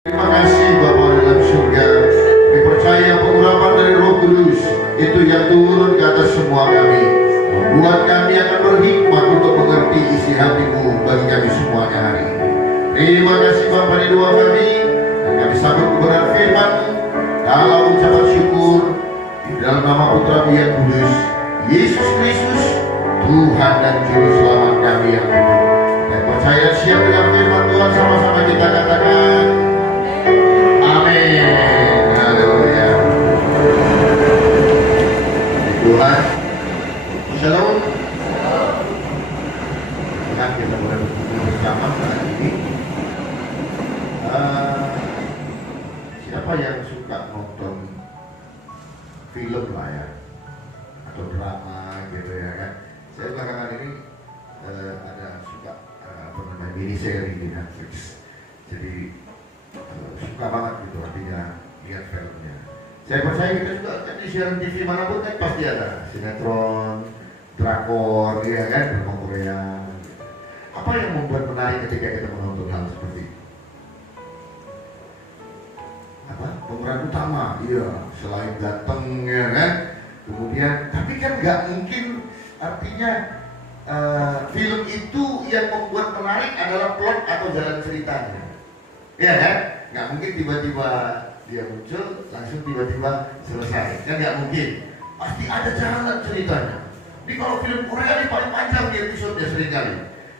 Terima kasih Bapa dalam surga. Kami percaya pengurapan dari Roh Kudus itu yang turun ke atas semua kami, membuat kami akan berhikmat untuk mengerti isi hati-Mu bagi kami semuanya hari ini. Terima kasih Bapa di doa kami, dan kami sambut kebenaran firman-Mu dalam ucapan syukur di dalam nama Putra-Mu yang kudus, Yesus Kristus, Tuhan dan Juru Selamat kami yang hidup. Dan percaya siap dengan firman Tuhan, sama-sama kita katakan amin. Haleluya. Tuhan, shalom. Nah, kita boleh berkumpul bersama hari ini. Siapa yang suka nonton film lah ya, atau drama gitu ya kan? Saya belakangan ini ada suka mini seri di Netflix. Jadi suka banget gitu artinya lihat filmnya. Saya percaya kita juga kan di siaran TV manapun kan pasti ada sinetron, drakor, ya kan, drama Korea. Apa yang membuat menarik ketika kita menonton hal seperti itu? Apa? Pemeran utama, iya, selain ganteng ya kan. Kemudian, tapi kan nggak mungkin artinya film itu yang membuat menarik adalah plot atau jalan ceritanya. Ya kan? Nggak mungkin tiba-tiba dia muncul, langsung tiba-tiba selesai. Kan nggak mungkin. Pasti ada jalan ceritanya. Ini kalau film Korea ini paling panjang di episode seringkali.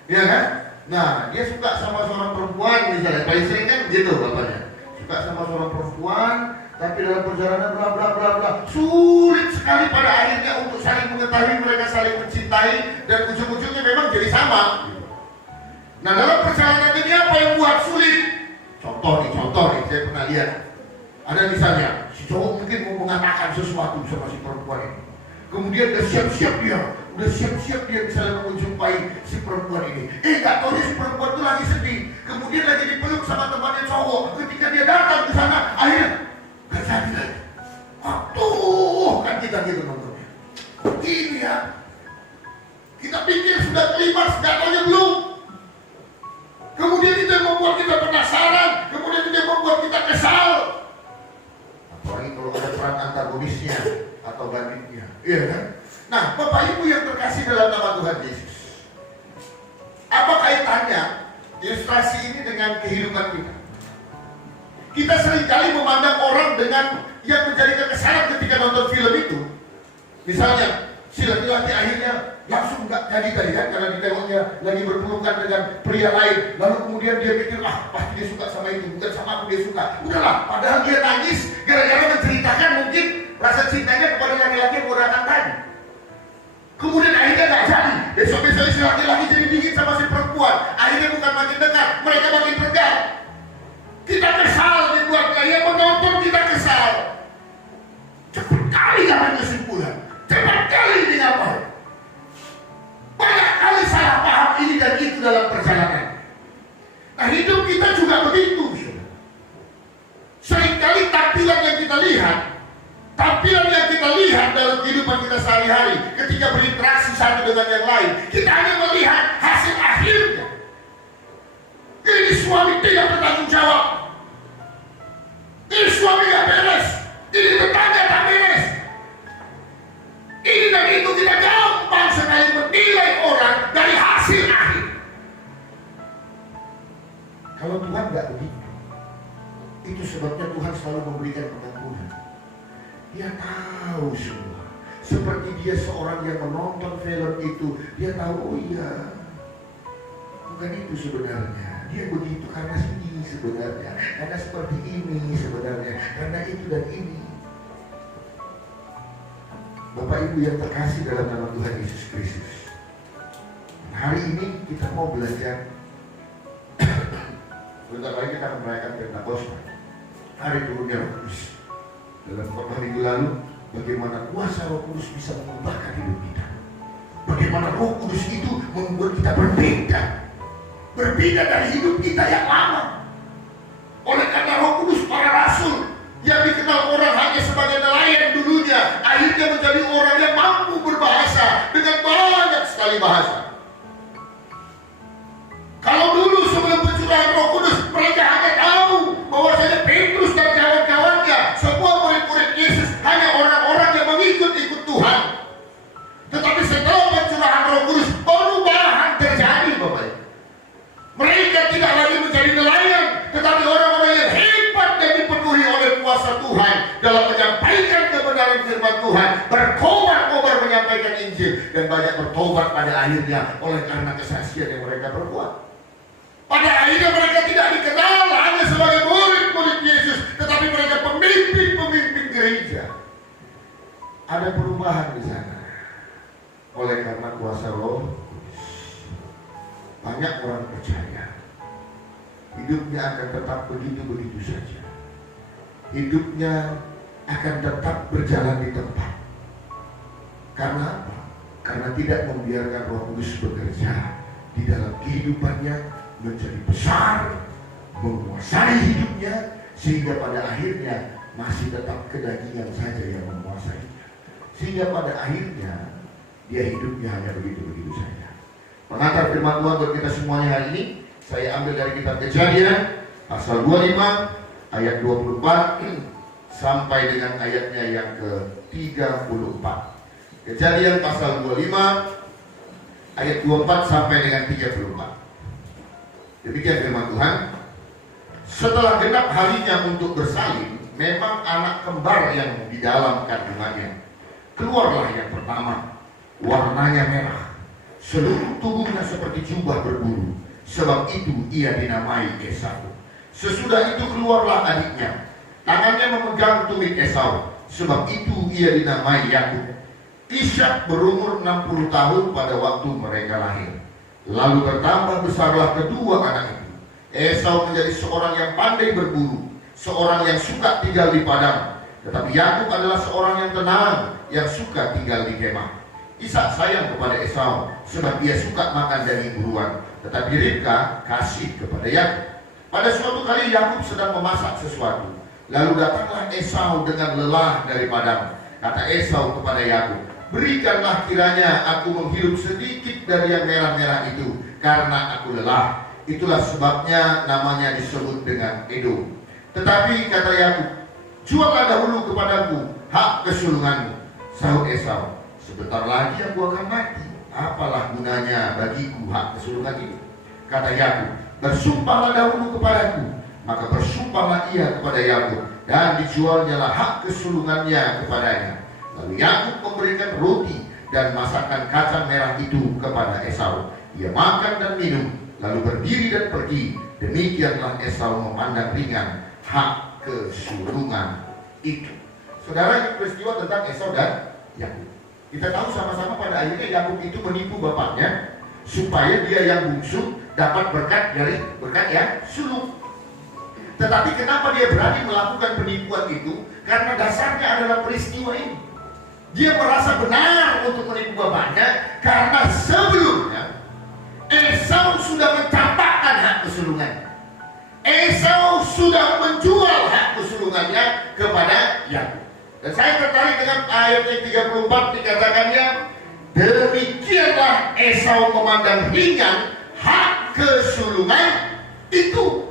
Ya kan? Nah, dia suka sama seorang perempuan misalnya. Paling sering kan gitu bapaknya. Suka sama seorang perempuan, tapi dalam perjalanan bla bla bla bla, sulit sekali pada akhirnya untuk saling mengetahui, mereka saling mencintai, dan ujung-ujungnya memang jadi sama. Nah, dalam perjalanan ini apa yang buat sulit? Contoh nih, saya pernah lihat. Ada misalnya, si cowok mungkin mau mengatakan sesuatu sama si perempuan ini. Kemudian udah siap-siap dia misalnya menjumpai si perempuan ini. Gak tahu si perempuan itu lagi sedih. Kemudian lagi dipeluk sama temannya cowok. Ketika dia datang ke sana, akhirnya gak jadi lagi. Aduh, kan kita gitu nontonnya. Begini ya. Kita pikir sudah klimaks, gak taunya belum. Kemudian itu yang membuat kita penasaran, kemudian itu yang membuat kita kesal. Apalagi kalau ada peran antagonisnya atau banditnya, iya kan? Nah, Bapak Ibu yang terkasih dalam nama Tuhan Yesus, apa kaitannya ilustrasi ini dengan kehidupan kita? Kita seringkali memandang orang dengan yang menjadi kekesalan ketika nonton film itu. Misalnya, si laki-laki akhirnya langsung nggak jadi tadi kan, karena ditengoknya lagi berpelukan dengan pria lain, lalu kemudian dia pikir pasti dia suka sama itu, bukan sama aku dia suka. Udahlah, padahal dia nangis gara-gara menceritakan mungkin rasa cintanya kepada laki-laki yang mau datang tadi. Kemudian akhirnya nggak jadi. Besok-besok si laki-laki jadi dingin sama si perempuan. Akhirnya bukan makin dekat, mereka makin tegang. Kita kesal dibuatnya, yang menonton kita kesal. Cepat kali dapat kesimpulan, cepat kali ini ngapain? Banyak kali salah paham ini dan itu dalam perjalanan. Nah, hidup kita juga begitu. Seringkali tampilan yang kita lihat dalam kehidupan kita sehari-hari, ketika berinteraksi satu dengan yang lain, kita hanya melihat hasil akhirnya. Ini suami tidak bertanggung jawab, ini suami gak beres, ini tetangga tak beres, ini dan itu. Kita gampang sekali menilai orang dari hasil akhir. Kalau Tuhan gak begitu. Itu sebabnya Tuhan selalu memberikan pengampunan. Dia tahu semua. Seperti dia seorang yang menonton film itu, dia tahu, oh iya, bukan itu sebenarnya. Dia begitu karena ini sebenarnya, karena seperti ini sebenarnya, karena itu dan ini. Bapak Ibu yang terkasih dalam nama Tuhan Yesus Kristus, hari ini kita mau belajar. Sebentar lagi kita akan merayakan Pentakosta, hari turunnya Roh Kudus. Dalam khotbah minggu lalu, bagaimana kuasa Roh Kudus bisa mengubahkan hidup kita. Bagaimana Roh Kudus itu membuat kita berbeda dari hidup kita yang lama. Oleh karena Roh Kudus, para rasul yang dikenal orang hanya sebagai nelayan dulunya, akhirnya menjadi orang yang mampu berbahasa dengan banyak sekali bahasa. Kalau dulu sebelum pencurahan Roh Kudus, mereka hanya tahu bahwa banyak bertobat pada akhirnya oleh karena kesaksian yang mereka perbuat. Pada akhirnya mereka tidak dikenal hanya sebagai murid-murid Yesus, tetapi mereka pemimpin-pemimpin gereja. Ada perubahan di sana. Oleh karena kuasa Roh Kudus, banyak orang percaya hidupnya akan tetap begitu-begitu saja. Hidupnya akan tetap berjalan di tempat. Karena apa? Karena tidak membiarkan Roh Kudus bekerja di dalam kehidupannya, menjadi besar, menguasai hidupnya, sehingga pada akhirnya masih tetap kedagingan saja yang menguasainya. Sehingga pada akhirnya dia hidupnya hanya begitu-begitu saja. Pengantar firman Tuhan buat kita semuanya hari ini, saya ambil dari kitab Kejadian pasal 25 ayat 24 sampai dengan ayatnya yang ke-34. Kejadian pasal 25 ayat 24 sampai dengan 34. Demikian firman Tuhan. Setelah genap harinya untuk bersalin, memang anak kembar yang di dalam kandungannya. Keluarlah yang pertama, warnanya merah, seluruh tubuhnya seperti jubah berbulu, sebab itu ia dinamai Esau. Sesudah itu keluarlah adiknya, tangannya memegang tumit Esau, sebab itu ia dinamai Yakub. Ishak berumur 60 tahun pada waktu mereka lahir. Lalu bertambah besarlah kedua anak itu. Esau menjadi seorang yang pandai berburu, seorang yang suka tinggal di padang. Tetapi Yakub adalah seorang yang tenang, yang suka tinggal di kemah. Ishak sayang kepada Esau, sebab dia suka makan daging buruan. Tetapi Ribka kasih kepada Yakub. Pada suatu kali Yakub sedang memasak sesuatu. Lalu datanglah Esau dengan lelah dari padang. Kata Esau kepada Yakub, berikanlah kiranya aku menghirup sedikit dari yang merah-merah itu, karena aku lelah. Itulah sebabnya namanya disebut dengan Edom. Tetapi kata Yakub, juallah dahulu kepadaku hak kesulunganmu. Sahut Esau, sebentar lagi aku akan mati. Apalah gunanya bagiku hak kesulungan itu? Kata Yakub, bersumpahlah dahulu kepadaku. Maka bersumpahlah ia kepada Yakub, dan dijualnyalah hak kesulungannya kepadanya. Lalu Yakub memberikan roti dan masakan kacang merah itu kepada Esau. Ia makan dan minum, lalu berdiri dan pergi. Demikianlah Esau memandang ringan hak kesulungan itu. Saudara, ini peristiwa tentang Esau dan Yakub. Kita tahu sama-sama pada akhirnya Yakub itu menipu bapaknya supaya dia yang bungsu dapat berkat dari berkat yang sulung. Tetapi kenapa dia berani melakukan penipuan itu? Karena dasarnya adalah peristiwa ini. Dia merasa benar untuk menipu bapaknya karena sebelumnya Esau sudah mencampakkan hak kesulungannya. Esau sudah menjual hak kesulungannya kepada Yakub. Dan saya tertarik dengan ayat yang 34, dikatakannya, demikianlah Esau memandang ringan hak kesulungan itu.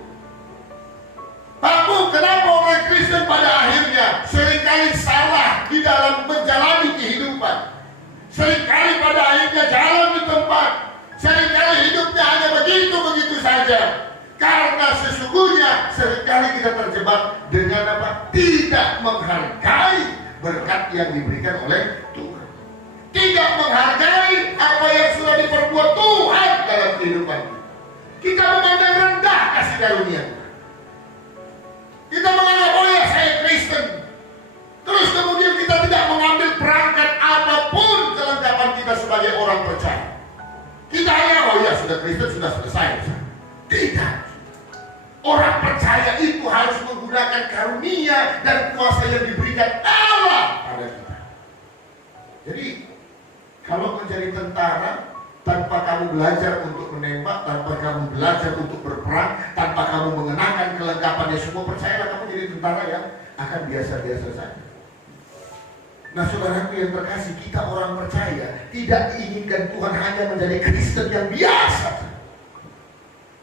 Pak, kenapa orang Kristen pada akhirnya seringkali salah di dalam menjalani kehidupan? Seringkali pada akhirnya jalan di tempat, seringkali hidupnya hanya begitu-begitu saja. Karena sesungguhnya seringkali kita terjebak dengan apa? Tidak menghargai berkat yang diberikan oleh Tuhan. Tidak menghargai apa yang sudah diperbuat Tuhan dalam kehidupan kita. Kita memandang rendah kasih karunia. Kita menganggap, oh ya saya Kristen. Terus kemudian kita tidak mengambil perangkat apapun kelengkapan kita sebagai orang percaya. Kita hanya, oh ya sudah Kristen, sudah selesai. Tidak. Orang percaya itu harus menggunakan karunia dan kuasa yang diberikan Allah pada kita. Jadi kalau menjadi tentara tanpa kamu belajar untuk menembak, tanpa kamu belajar untuk berperang, tanpa kamu mengenakan kelengkapannya semua, percayalah kamu jadi tentara yang akan biasa-biasa saja. Nah saudaraku yang terkasih, kita orang percaya tidak diinginkan Tuhan hanya menjadi Kristen yang biasa.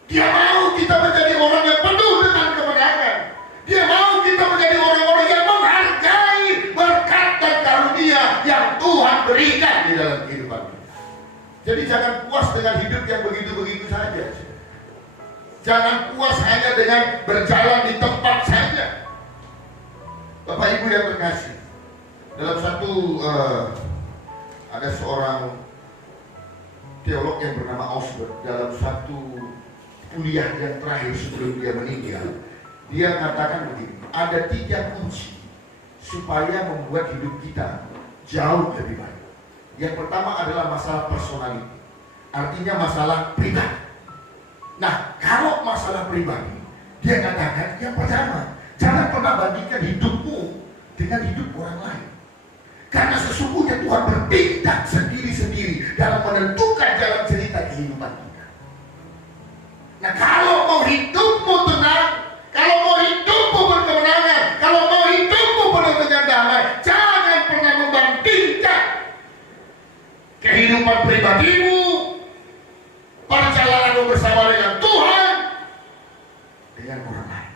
Dia mau kita menjadi orang yang penuh dengan kemenangan. Dia mau kita menjadi orang-orang yang menghargai berkat dan karunia yang Tuhan berikan di dalam kehidupan kita. Jadi jangan puas dengan hidup yang begitu-begitu saja. Jangan puas hanya dengan berjalan di tempat saja. Bapak Ibu yang terkasih, dalam satu ada seorang teolog yang bernama Osbert dalam satu kuliah yang terakhir sebelum dia meninggal. Dia katakan begini, ada 3 kunci supaya membuat hidup kita jauh lebih baik. Yang pertama adalah masalah personality, artinya masalah pribadi. Nah, kalau masalah pribadi, dia katakan yang pertama, jangan pernah bandingkan hidupmu dengan hidup orang lain. Karena sesungguhnya Tuhan bertindak sendiri-sendiri dalam menentukan jalan cerita kehidupan kita. Nah, kalau mau hidupmu tenang, kalau mau hidupmu berkemenangan, kalau mau hidupmu penuh dengan damai, jangan pernah membandingkan kehidupan pribadimu, perjalananmu bersama dengan Tuhan, dengan orang lain.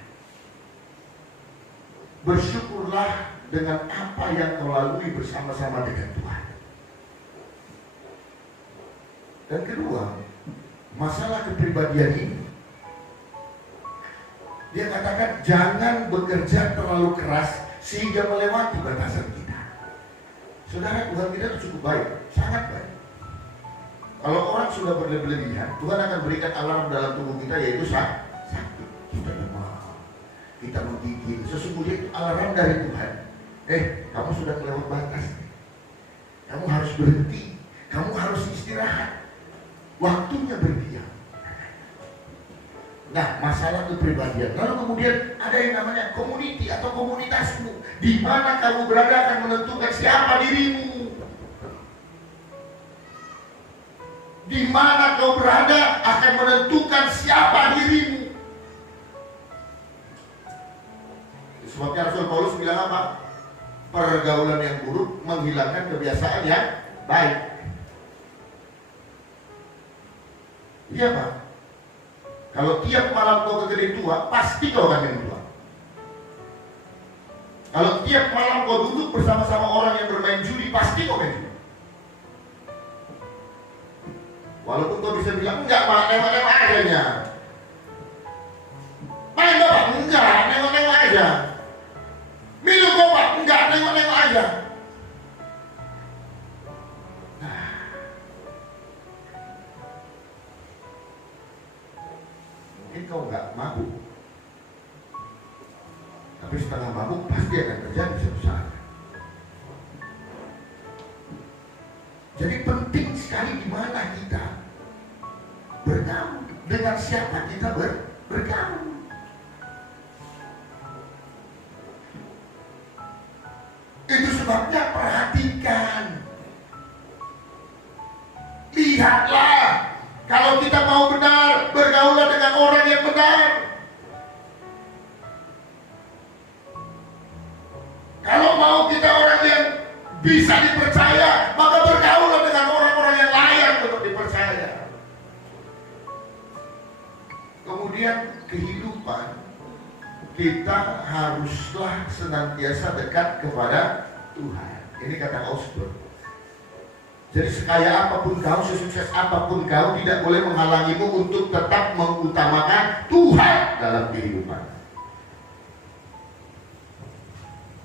Bersyukurlah dengan apa yang kau lalui bersama-sama dengan Tuhan. Dan kedua, masalah kepribadian ini, dia katakan jangan bekerja terlalu keras sehingga melewati batasan kita. Saudara, Tuhan kita itu cukup baik, sangat baik. Kalau orang sudah berlebihan, Tuhan akan berikan alarm dalam tubuh kita, yaitu sakit. Kita demam, kita menggigil. Sesungguhnya itu alarm dari Tuhan. Kamu sudah kelewat batas. Kamu harus berhenti. Kamu harus istirahat. Waktunya berdiam. Nah, masalah kepribadian. Lalu kemudian ada yang namanya community atau komunitasmu. Di mana kamu berada akan menentukan siapa dirimu. Di mana kau berada akan menentukan siapa dirimu. Sebabnya Rasul Paulus bilang apa? Pergaulan yang buruk menghilangkan kebiasaan yang baik. Iya Pak. Kalau tiap malam kau ke kedai tua, pasti kau akan minum tua. Kalau tiap malam kau duduk bersama-sama orang yang bermain judi, pasti kau main judi. Walaupun kau bisa bilang, enggak Pak, nengok-nengok aja. Main Bapak? Enggak, nengok-nengok aja. Minum obat? Enggak, nengok-nengok aja. Nah, mungkin kau enggak mabuk, tapi setengah mabuk pasti akan terjadi suatu saat. Jadi penting sekali di mana kita bergaul, dengan siapa kita bergaul. Itu sebabnya perhatikan. Lihatlah. Kalau kita mau benar, bergaulah dengan orang yang benar. Kalau mau kita orang yang bisa dipercaya, maka bergaulah dengan orang-orang yang layak untuk dipercaya. Kemudian kehidupan kita haruslah senantiasa dekat kepada Tuhan. Ini kata Osbert. Jadi sekaya apapun kau, sesukses apapun kau, tidak boleh menghalangimu untuk tetap mengutamakan Tuhan dalam kehidupan.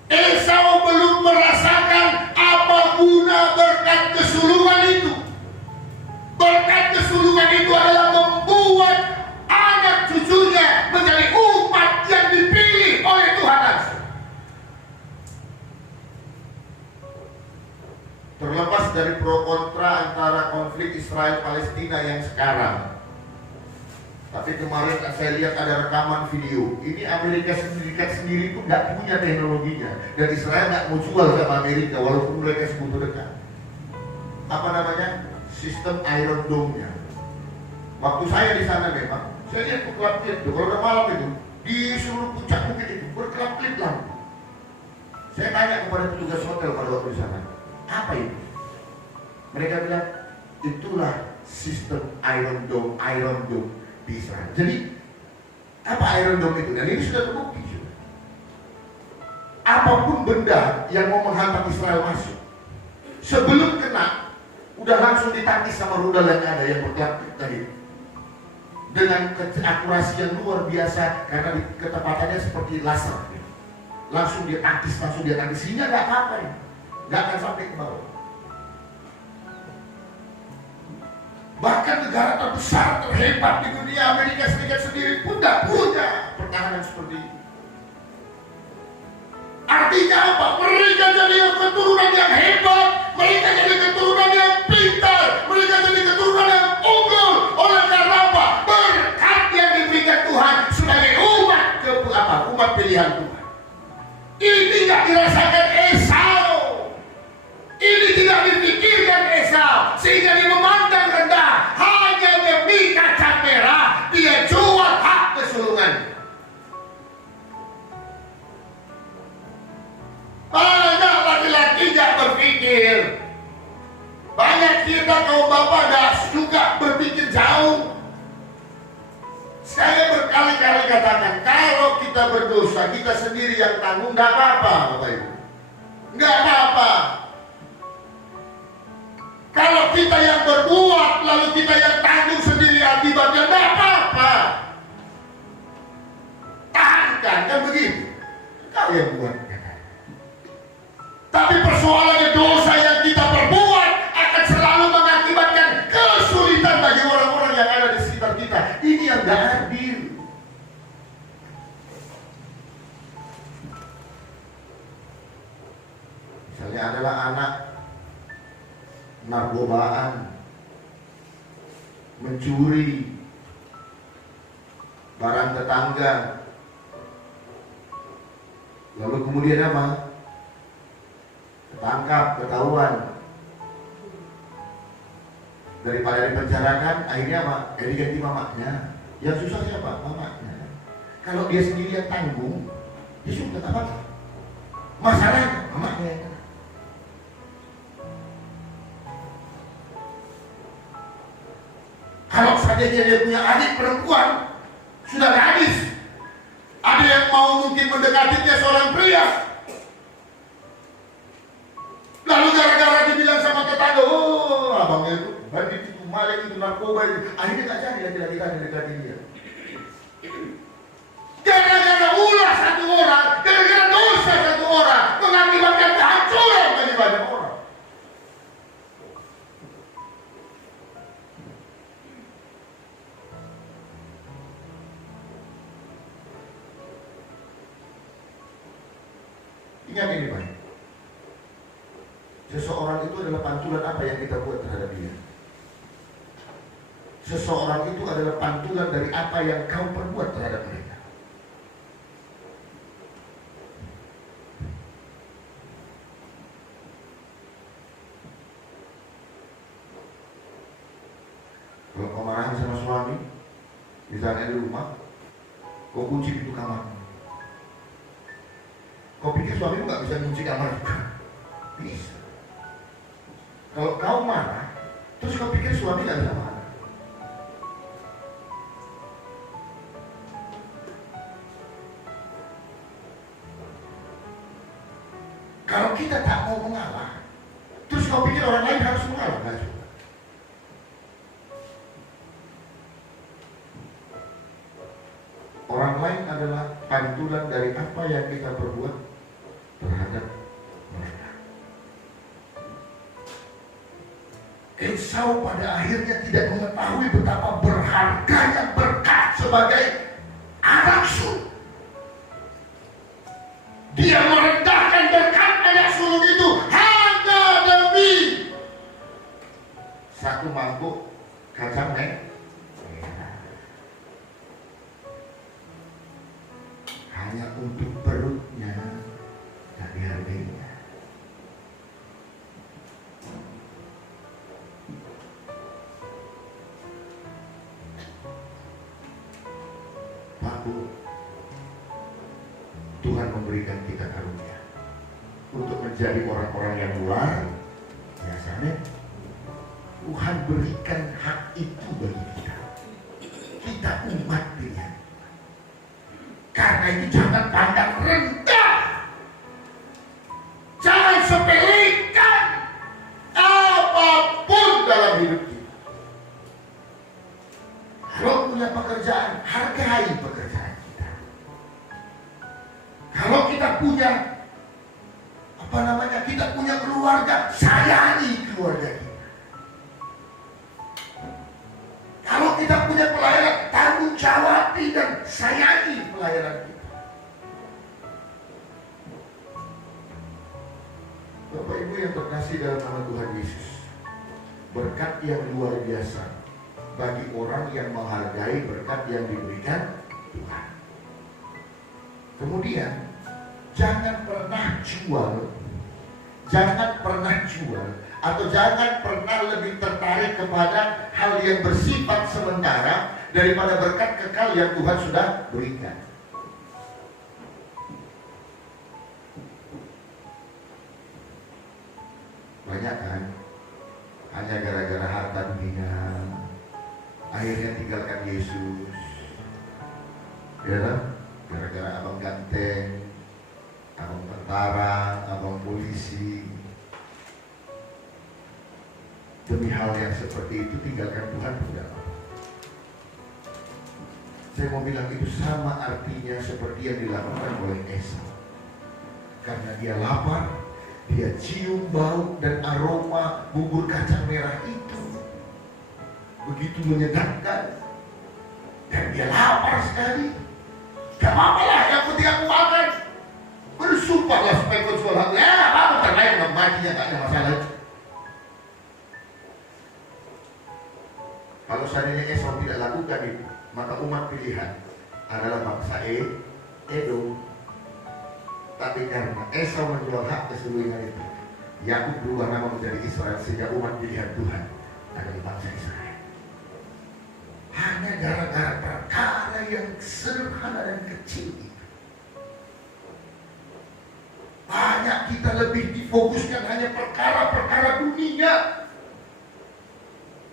Esau belum merasakan apa guna berkat kesulungan itu. Berkat kesulungan itu adalah membuat anak cucunya menjadi umat yang dipilih oleh Tuhan langsung. Terlepas dari pro kontra antara konflik Israel Palestina yang sekarang, tapi kemarin saya lihat ada rekaman video. Ini Amerika Serikat sendiri itu nggak punya teknologinya, dan Israel nggak mau jual sama Amerika walaupun mereka sekutu dekat. Apa namanya? Sistem Iron Dome-nya. Waktu saya di sana memang saya lihat berkelap-kelip tuh, kalau udah malam itu di seluruh puncak bukit itu berkelap-kelip lampu. Saya tanya kepada petugas hotel pada waktu di sana, apa itu? Mereka bilang itulah sistem Iron Dome di Israel. Jadi apa Iron Dome itu? Dan ini sudah terbukti. Apapun benda yang mau menghantam Israel masuk, sebelum kena, udah langsung ditangkis sama rudal yang ada yang berkelap-kelip tadi. Dengan akurasi yang luar biasa, karena ketepatannya seperti laser. Langsung dia tangkis, sehingga nggak apa-apa, nggak akan sampai ke bawah. Bahkan negara terbesar, terhebat di dunia, Amerika Serikat sendiri pun tidak punya pertahanan seperti itu. Artinya apa? Mereka jadi keturunan yang hebat, mereka jadi keturunan yang pintar, mereka jadi keturunan yang unggul. Oleh karena apa? Berkat yang diberikan Tuhan sebagai umat pilihan Tuhan. Ini tidak dirasakan Esau. Ini tidak dipikirkan Esau, sehingga dia memandang rendah. Hanya demi kacang merah, dia jual hak kesulungan. Banyak laki-laki tidak berpikir. Banyak kita kaum bapak dah juga berpikir jauh. Saya berkali-kali katakan, kalau kita berdosa, kita sendiri yang tanggung, tidak apa-apa, Bapak Ibu. Nggak apa-apa. Kalau kita yang berbuat, lalu kita yang tanggung sendiri akibatnya, tidak apa-apa. Tahankan, kan begitu. Kau yang buat. Tapi persoalannya dosa yang kita perbuat akan selalu mengakibatkan kesulitan bagi orang-orang yang ada di sekitar kita. Ini yang gak adil. Misalnya adalah anak narkobaan, mencuri barang tetangga, lalu kemudian apa? Ketangkap, ketahuan. Daripada dipenjarakan, akhirnya apa? Diganti mamanya. Yang susah siapa? Mamanya. Kalau dia sendiri yang tanggung, dia sudah apa? Masalahnya mamanya. Kalau saja dia punya adik perempuan, sudah gadis. Ada yang mau mungkin mendekatinya seorang pria. Lalu gara-gara dibilang sama tetangga, oh abangnya itu, bandit itu, maling itu, narkoba itu, akhirnya gak jadi laki-laki tadi dekati dia. Gara-gara ulah satu orang, gara-gara dosa satu orang, mengakibatkan kehancuran bagi banyak orang. Ingat ini Pak, seseorang itu adalah pantulan apa yang kita buat terhadap dia. Seseorang itu adalah pantulan dari apa yang kau perbuat terhadap mereka. Kalau kau marahin sama suami, misalnya di rumah, kau kunci pintu kamar. Kau pikir suamimu gak bisa kunci kamar juga? Bisa. Kalau kau marah, terus kau pikir suami gak bisa marah? Kalau kita tak mau mengalah, terus kau pikir orang lain harus mengalah? Gak juga. Orang lain adalah pantulan dari apa yang kita perbuat terhadap mereka. Esau pada akhirnya tidak mengetahui betapa berharganya berkat sebagai anak sulung. Dia merendahkan berkat anak sulung itu hanya demi satu mangkuk kacang merah. Hanya untuk perutnya tak dihargainya. Pak Bu, Tuhan memberikan kita karunia untuk menjadi orang-orang yang luar biasa. Tuhan berikan hak itu bagi kita. Kita umat pilihan. Karena itu jangan pandang rendah. Jangan sepelekan apapun dalam hidup kita. Kalau punya pekerjaan, hargai pekerjaan kita. Kalau kita punya kita punya keluarga, sayangi keluarga kita. Ibu yang terkasih dalam nama Tuhan Yesus, berkat yang luar biasa bagi orang yang menghargai berkat yang diberikan Tuhan. Kemudian jangan pernah jual atau jangan pernah lebih tertarik kepada hal yang bersifat sementara daripada berkat kekal yang Tuhan sudah berikan. Banyak kan, hanya gara-gara harta dunia akhirnya tinggalkan Yesus, ya kan? Gara-gara abang ganteng, abang tentara, abang polisi. Demi hal yang seperti itu tinggalkan Tuhan tidak apa. Saya mau bilang itu sama artinya seperti yang dilakukan oleh Esau. Karena dia lapar, dia cium bau dan aroma bubur kacang merah itu begitu menyegarkan, dan dia lapar sekali. Gak apa-apa lah, yang penting aku makan. Bersumpahlah supaya kau jual hati. Ya, apa terlain dengan matinya, gak ada masalah. Kalau seandainya Esau tidak lakukan itu, maka umat pilihan adalah bangsa Edom. Tapi karena Esau menjual hak keseluruhan itu, Yakub berubah nama menjadi Israel, sehingga umat pilihan Tuhan adalah bangsa Israel. Hanya gara-gara perkara yang sederhana dan kecil itu. Banyak kita lebih difokuskan hanya perkara-perkara dunia,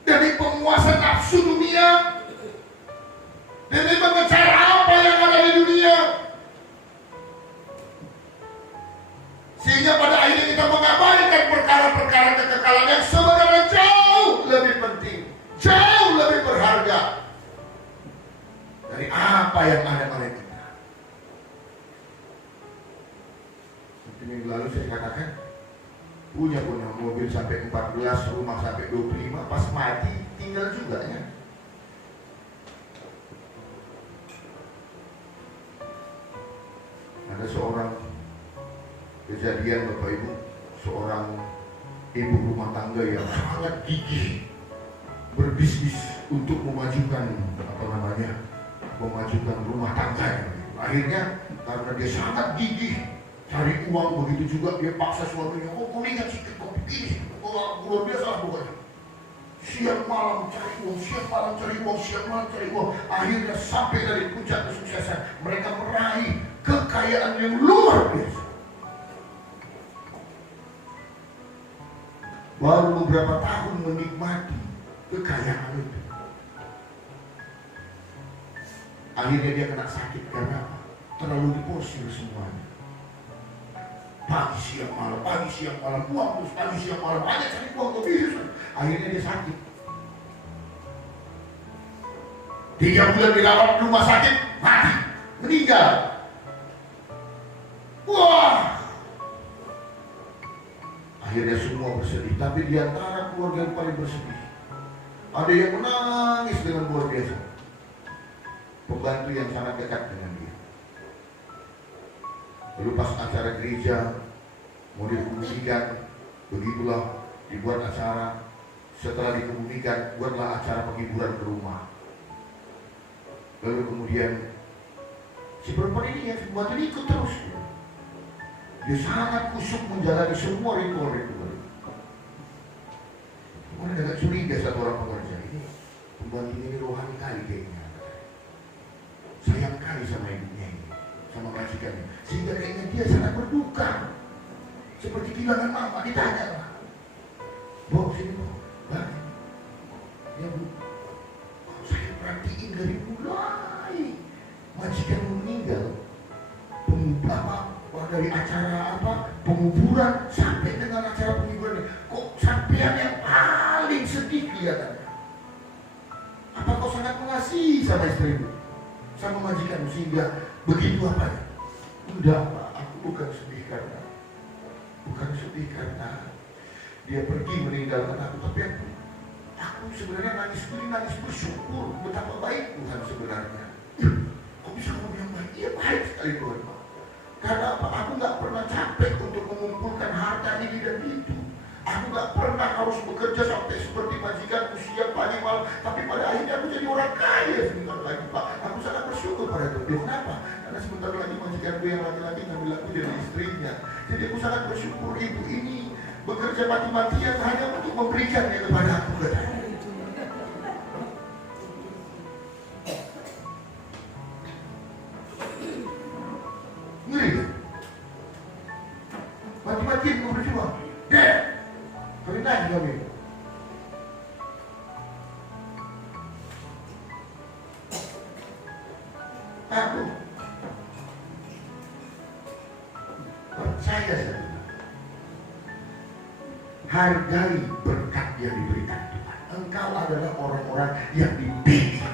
dari penguasa nafsu dunia, dari mengejar apa yang ada di dunia, sehingga pada akhirnya kita mengabaikan perkara-perkara kekekalan yang sebenarnya jauh lebih penting, jauh lebih berharga dari apa yang ada pada kita. Seperti minggu lalu saya katakan, punya mobil sampai 14, rumah sampai 25, pas mati tinggal juga ya. Ada seorang kejadian Bapak Ibu, seorang ibu rumah tangga yang sangat gigih berbisnis untuk memajukan memajukan rumah tangga. Akhirnya karena dia sangat gigih cari uang, begitu juga dia paksa suaminya, kau lihat sikit kopi ini, luar biasa lah pokoknya. Siang malam cari uang, siang malam cari uang, siang malam cari uang. Akhirnya sampai dari puncak kesuksesan, mereka meraih kekayaan yang luar biasa. Baru beberapa tahun menikmati kekayaan itu, akhirnya dia kena sakit karena apa? Terlalu diporsir semuanya. Pagi siang malam uang terus, pagi siang malam banyak cari uang ke bisnis. Akhirnya dia sakit. 3 bulan dirawat di rumah sakit, mati, meninggal. Wah, akhirnya semua bersedih. Tapi di antara keluarga yang paling bersedih, ada yang menangis dengan luar biasa. Pembantu yang sangat dekat dengan dia. Lalu pas acara gereja mau dikemudikan, begitulah dibuat acara. Setelah dikemudikan, buatlah acara penghiburan ke rumah. Lalu kemudian si perempuan ini yang pembantu ini ikut terus. Dia sangat kusuk menjalani semua ritual-ritual. Kemudian agak curiga satu orang pekerja ini, pembantu ini rohani kali kayaknya. Sayang kali sama ibunya ini, sama majikannya, sehingga kayaknya dia sangat berduka, seperti kehilangan mama. Ditanya lah, "Bawa sini, bawa." "Bah, ya Bu, saya perhatiin dari mulai majikan meninggal, dari acara penguburan sampai dengan acara penghiburan, kok sampean yang paling sedih kelihatannya. Apa kau sangat mengasihi sama istrimu, sama majikanmu sehingga begitu apa ya?" "Enggak Pak, aku bukan sedih karena dia pergi meninggalkan aku, tapi aku sebenarnya nangis bersyukur betapa baik Tuhan sebenarnya." "Kok bisa kamu bilang baik?" "Iya baik sekali Tuhan Pak. Karena apa? Aku nggak pernah capek untuk mengumpulkan harta ini dan itu. Aku gak pernah harus bekerja sampai seperti majikan siang pagi malam, tapi pada akhirnya aku jadi orang kaya sebentar lagi, Pak. Aku sangat bersyukur pada itu. Kenapa? Karena sebentar lagi majikanku yang laki-laki ngambil aku jadi istrinya. Jadi aku sangat bersyukur ibu ini bekerja mati-matian hanya untuk memberikannya kepada aku. Ngeri kan? Mati-matian aku berjuang. Dek, kali naik kami. Aku percaya saja. Hargai berkat yang diberikan Tuhan. Engkau adalah orang-orang yang dipilih.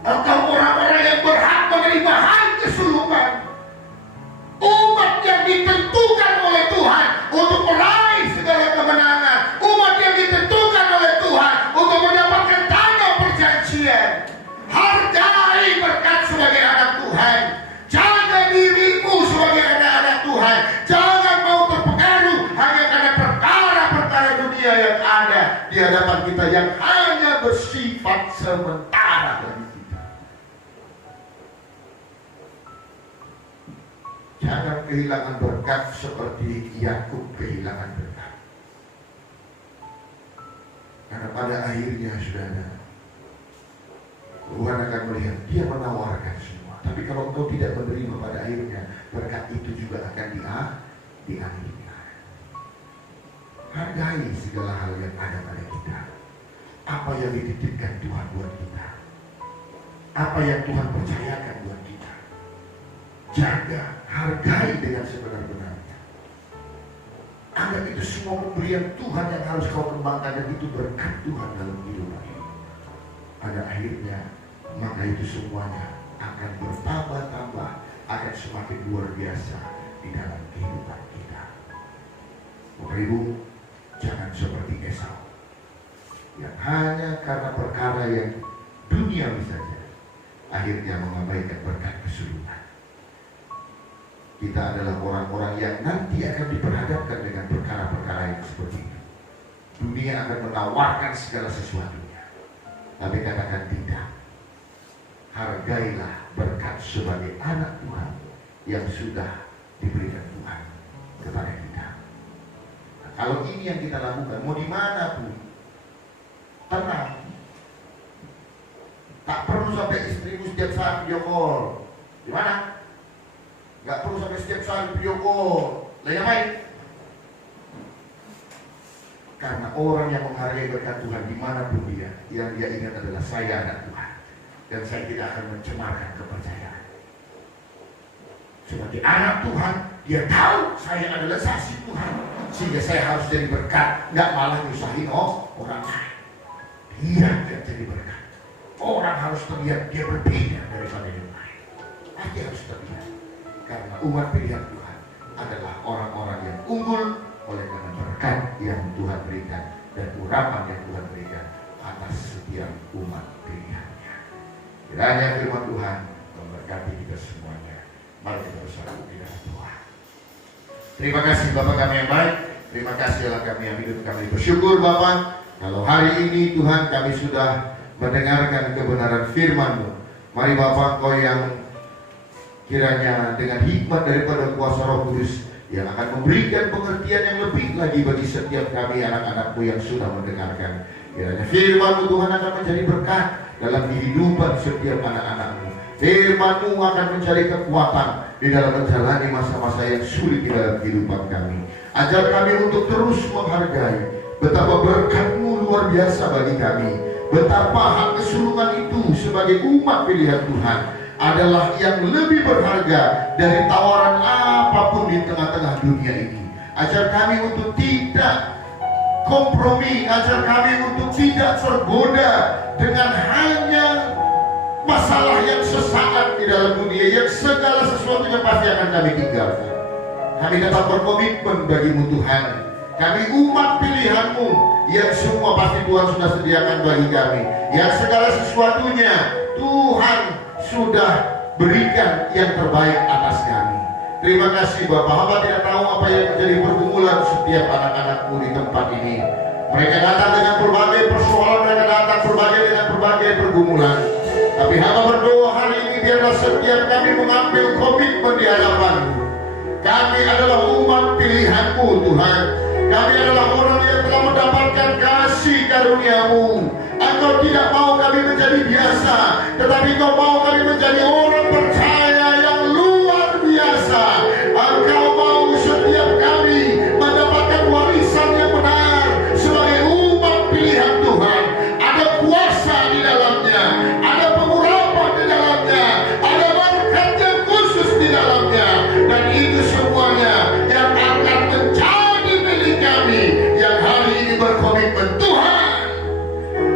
Engkau orang-orang yang berhak menerima hal keseluruhan. Umat yang ditentukan oleh Tuhan untuk meraih segala kemenangan. Umat yang ditentukan oleh Tuhan untuk mendapatkan tanah perjanjian. Hargai berkat sebagai anak Tuhan. Jaga dirimu sebagai anak-anak Tuhan. Jangan mau terpengaruh hanya karena perkara-perkara dunia yang ada di hadapan kita yang hanya bersifat sementara bagi kita. Jangan kehilangan berkat seperti Yakub kehilangan berkat. Karena pada akhirnya saudara, Tuhan akan melihat dia menawarkan semua. Tapi kalau engkau tidak menerima, pada akhirnya berkat itu juga akan diakhirinya. Hargai segala hal yang ada pada kita. Apa yang dititipkan Tuhan buat kita, apa yang Tuhan percayakan buat kita, jaga, hargai dengan sebenar-benarnya. Anggap itu semua pemberian Tuhan yang harus kau kembangkan, dan itu berkat Tuhan dalam kehidupan ini. Pada akhirnya maka itu semuanya akan bertambah-tambah, akan semakin luar biasa di dalam kehidupan kita. Bapak Ibu, jangan seperti Esau yang hanya karena perkara yang duniawi saja akhirnya mengabaikan berkat keseluruhan. Kita adalah orang-orang yang nanti akan diperhadapkan dengan perkara-perkara yang seperti itu. Dunia akan menawarkan segala sesuatunya, tapi katakan tidak. Hargailah berkat sebagai anak Tuhan yang sudah diberikan Tuhan kepada kita. Nah, kalau ini yang kita lakukan, mau di mana pun, tenang. Tak perlu sampai istrimu setiap saat video call. Di mana? Gak perlu sampai setiap saat video call. Lagi ngapain? Karena orang yang menghargai berkat Tuhan dimanapun dia, yang dia ingat adalah saya anak Tuhan, dan saya tidak akan mencemarkan kepercayaan. Sebagai anak Tuhan, dia tahu saya adalah saksi Tuhan, sehingga saya harus jadi berkat, nggak malah nyusahin orang lain. Dia jadi berkat. Orang harus terlihat dia berbeda daripada yang lain. Dia harus terlihat, karena umat pilihan Tuhan adalah orang-orang yang unggul oleh karena berkat yang Tuhan berikan dan urapan yang Tuhan berikan atas setiap umat pilihannya. Kiranya firman Tuhan memberkati kita semuanya. Mari kita bersatu di dalam doa. Terima kasih Bapak kami yang baik. Terima kasih Allah kami yang hidup, kami bersyukur Bapak. Kalau hari ini Tuhan kami sudah mendengarkan kebenaran firman-Mu. Mari Bapak, Kau yang kiranya dengan hikmat daripada kuasa Roh Kudus yang akan memberikan pengertian yang lebih lagi bagi setiap kami anak-anak-Mu yang sudah mendengarkan. Kiranya firman-Mu Tuhan akan menjadi berkat dalam kehidupan setiap anak-anak-Mu. Firman-Mu akan mencari kekuatan di dalam menjalani masa-masa yang sulit di dalam kehidupan kami. Ajar kami untuk terus menghargai betapa berkat-Mu luar biasa bagi kami. Betapa hak kesulungan itu sebagai umat pilihan Tuhan adalah yang lebih berharga dari tawaran apapun di tengah-tengah dunia ini. Ajar kami untuk tidak kompromi, ajar kami untuk tidak tergoda dengan hanya masalah yang sesaat di dalam dunia, yang segala sesuatunya pasti akan kami tinggalkan. Kami tetap berkomitmen bagi-Mu Tuhan. Kami umat pilihan-Mu yang semua pasti Tuhan sudah sediakan bagi kami, yang segala sesuatunya Tuhan sudah berikan yang terbaik atas kami. Terima kasih Bapak. Hamba tidak tahu apa yang menjadi pergumulan setiap anak-anakmu di tempat ini. Mereka datang dengan berbagai persoalan, mereka datang dengan berbagai pergumulan. Tapi hamba berdoa hari ini biarlah setiap kami mengambil komitmen di hadapan-Mu. Kami adalah umat pilihan-Mu Tuhan. Kami adalah orang yang telah mendapatkan kasih karunia-Mu. Engkau tidak mau kami menjadi biasa, tetapi Engkau mau kami menjadi orang percaya yang luar biasa. Engkau mau setiap kami mendapatkan warisan yang benar sebagai umat pilihan Tuhan. Ada kuasa di dalamnya, ada pengurapan di dalamnya, ada berkat yang khusus di dalamnya, dan itu semuanya yang akan menjadi milik kami yang hari ini berkomitmen. Tuhan,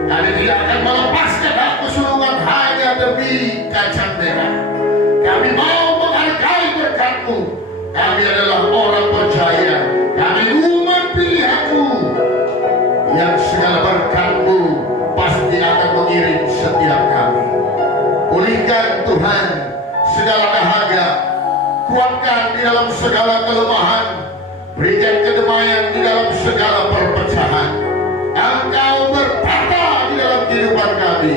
kami tidak akan melepaskan hak kesulungan hanya demi kacang merah. Kami mau menghargai berkat-Mu. Kami adalah orang percaya. Kami umat pilihan-Mu yang segala berkat-Mu pasti akan mengirim setiap kami. Pulihkan Tuhan segala dahaga, kuatkan di dalam segala kelemahan, berikan kedamaian di dalam segala perpecahan. Engkau bertata di dalam kehidupan kami.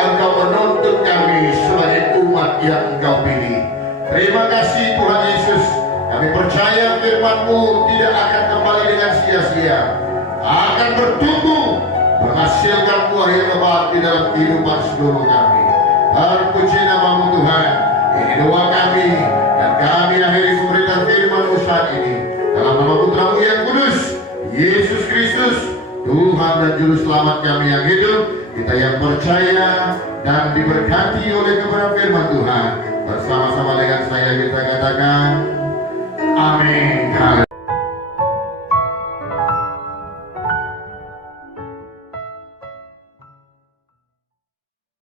Engkau menuntut kami sebagai umat yang Engkau pilih. Terima kasih Tuhan Yesus. Kami percaya firman-Mu tidak akan kembali dengan sia-sia, akan bertumbuh, menghasilkan buah yang lebat di dalam kehidupan seluruh kami. Terpuji nama-Mu Tuhan. Ini doa kami, dan kami akhiri pemberitaan firman-Mu saat ini dalam nama Putra-Mu yang kudus, Yesus Kristus, Tuhan dan Juru Selamat kami yang hidup. Kita yang percaya dan diberkati oleh kebenaran firman Tuhan, bersama-sama dengan saya kita katakan